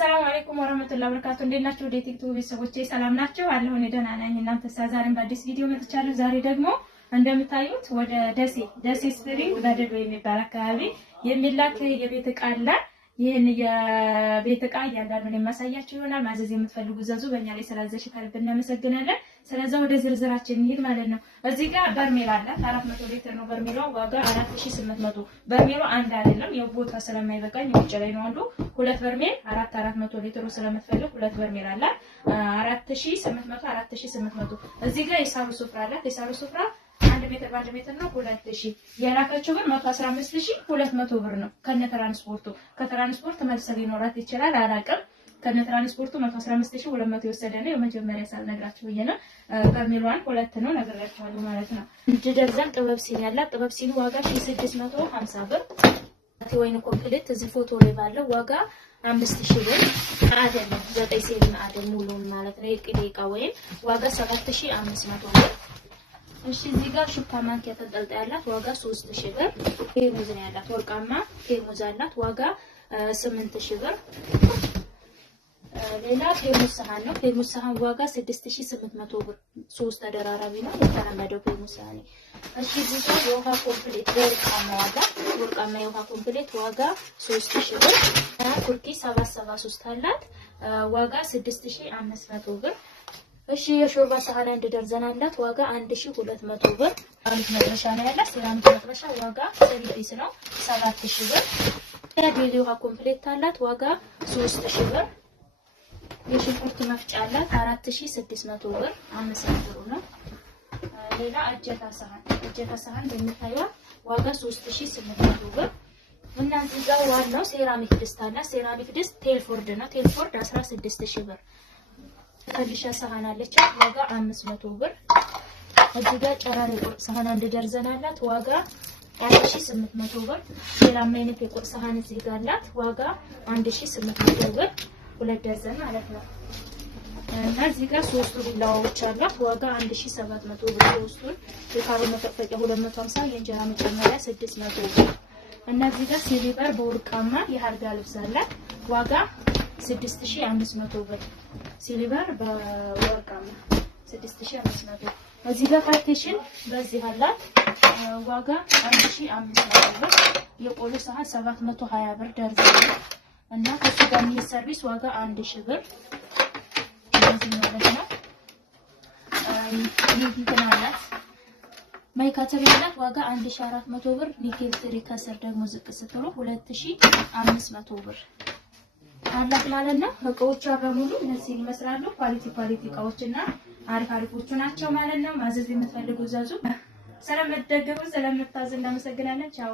አሰላሙ አለይኩም ወራህመቱላሂ ወበረካቱ። እንዴት ናችሁ? ወደ ቲክቶክ ቤተሰቦቼ ሰላም ናችሁ? አለሁ እኔ ደህና ነኝ። እናንተ ዛሬም በአዲስ ቪዲዮ መጥቻለሁ። ዛሬ ደግሞ እንደምታዩት ወደ ደሴ ስፕሪንግ በደዶ የሚባል አካባቢ የሚላክ የቤት ዕቃ አለ። ይሄን የቤት ዕቃ እያንዳንዱን የማሳያችሁ ይሆናል። ማዘዝ የምትፈልጉ ዘዙ። በእኛ ላይ ስላዘዝሽ ከልብ እናመሰግናለን። ስለዚህ ወደ ዝርዝራችን እንሂድ ማለት ነው። እዚህ ጋር በርሜል አለ። 400 ሊትር ነው በርሜሏ። ዋጋ 4800። በርሜሉ አንድ አይደለም፣ የቦታ ስለማይበቃኝ ውጭ ላይ ነው አንዱ። ሁለት በርሜል 400 ሊትሩ ስለምትፈልግ ሁለት በርሜል አለ። 4800 እዚህ ጋር የሳሩ ሱፍራ አለ። የሳሩ ሱፍራ 1 ሜትር በ1 ሜትር ነው 2000 የላከችው ግን 115200 ብር ነው ከነ ትራንስፖርቱ። ከትራንስፖርት መልስ ሊኖራት ይችላል አላውቅም። ከነ ትራንስፖርቱ 115200 የወሰደ ነው። የመጀመሪያ ሳልነግራችሁ ብዬ ነው። በርሜሏን ሁለት ነው ነግራችኋለሁ ማለት ነው። እጅ ደርዘን ጥበብ ሲኒ ያላት ጥበብ ሲኒ ዋጋ 1650 ብር። ወይን ኮምፕሊት እዚህ ፎቶ ላይ ባለው ዋጋ 5000 ብር አይደለም 9 ሴት አይደል ሙሉ ማለት ነው። የቅዴቃ ወይን ዋጋ 7500 ብር። እሺ እዚህ ጋር ሹካ ማንኪያ ተንጠልጣይ ያላት ዋጋ 3000 ብር። ቴርሙዝ ነው ያላት ወርቃማ ቴርሙዝ አላት ዋጋ 8000 ብር። ሌላ ቴርሙዝ ሰሃን ነው። ቴርሙዝ ሰሃን ዋጋ 6800 ብር። 3 ተደራራቢ ነው የተለመደው ቴርሙዝ ሰሃን። እሺ እዚህ ጋር የውሃ ኮምፕሊት ወርቃማ ዋጋ ወርቃማ የውሃ ኮምፕሊት ዋጋ 3000 ብር። ቱርኪ 773 አላት ዋጋ 6500 ብር። እሺ የሾርባ ሰሃን አንድ ደርዘን አላት ዋጋ 1200 ብር። ሴራሚክ መጥበሻ ነው ያላት። ሴራሚክ መጥበሻ ዋጋ ሰርቪስ ነው 7000 ብር። የዴሊ ውሃ ኮምፕሊት አላት ዋጋ 3000 ብር። የሽንኩርት መፍጫ አላት 4600 ብር 500 ብር ነው። ሌላ እጀታ ሰሃን እንደምታዩት ዋጋ 3800 ብር። እና እዚህ ጋር ዋናው ሴራሚክ ድስት አላት። ሴራሚክ ድስት ቴልፎርድ ነው። ቴልፎርድ 16000 ብር። ፈዲሻ ሰሃን አለች ዋጋ 500 ብር። እዚህ ጋር ጨራሪ ቁርጥ ሰሃን አንድ ደርዘን አላት ዋጋ 1800 ብር። ሌላም አይነት የቁርጥ ሰሃን እዚህ ጋር አላት ዋጋ 1800 ብር። ሁለት ደርዘን ማለት ነው። እና እዚህ ጋር ሶስቱ ቢላዋዎች አላት ዋጋ 1700 ብር። ሶስቱን የካሮት መፈቅፈቂያ 250 የእንጀራ መጨመሪያ 600 ብር። እና እዚህ ጋር ሲሊቨር በወርቃማ የአልጋ ልብስ አላት ዋጋ 6500 ብር። ሲሊቨር በወርቃማ 6500። እዚህ ጋር ፓርቲሽን በዚህ አላት ዋጋ 1500 ብር። የቆሎ ሰሃን 720 ብር ደርዘን እና ከሱ ጋር የሚል ሰርቪስ ዋጋ 1000 ብር እንደዚህ ማለት ነው። ኒኬል አላት ማይካተር ያላት ዋጋ 1400 ብር። ኒኬል ትሪ ከስር ደግሞ ዝቅ ስትሉ 2500 ብር አላት ማለት ነው። እቃዎቿ በሙሉ እነዚህ ይመስላሉ። ኳሊቲ እቃዎችና አሪፎቹ ናቸው ማለት ነው። ማዘዝ የምትፈልጉ ዘዙ። ስለምትደግፉ ስለምታዙ እናመሰግናለን። ቻው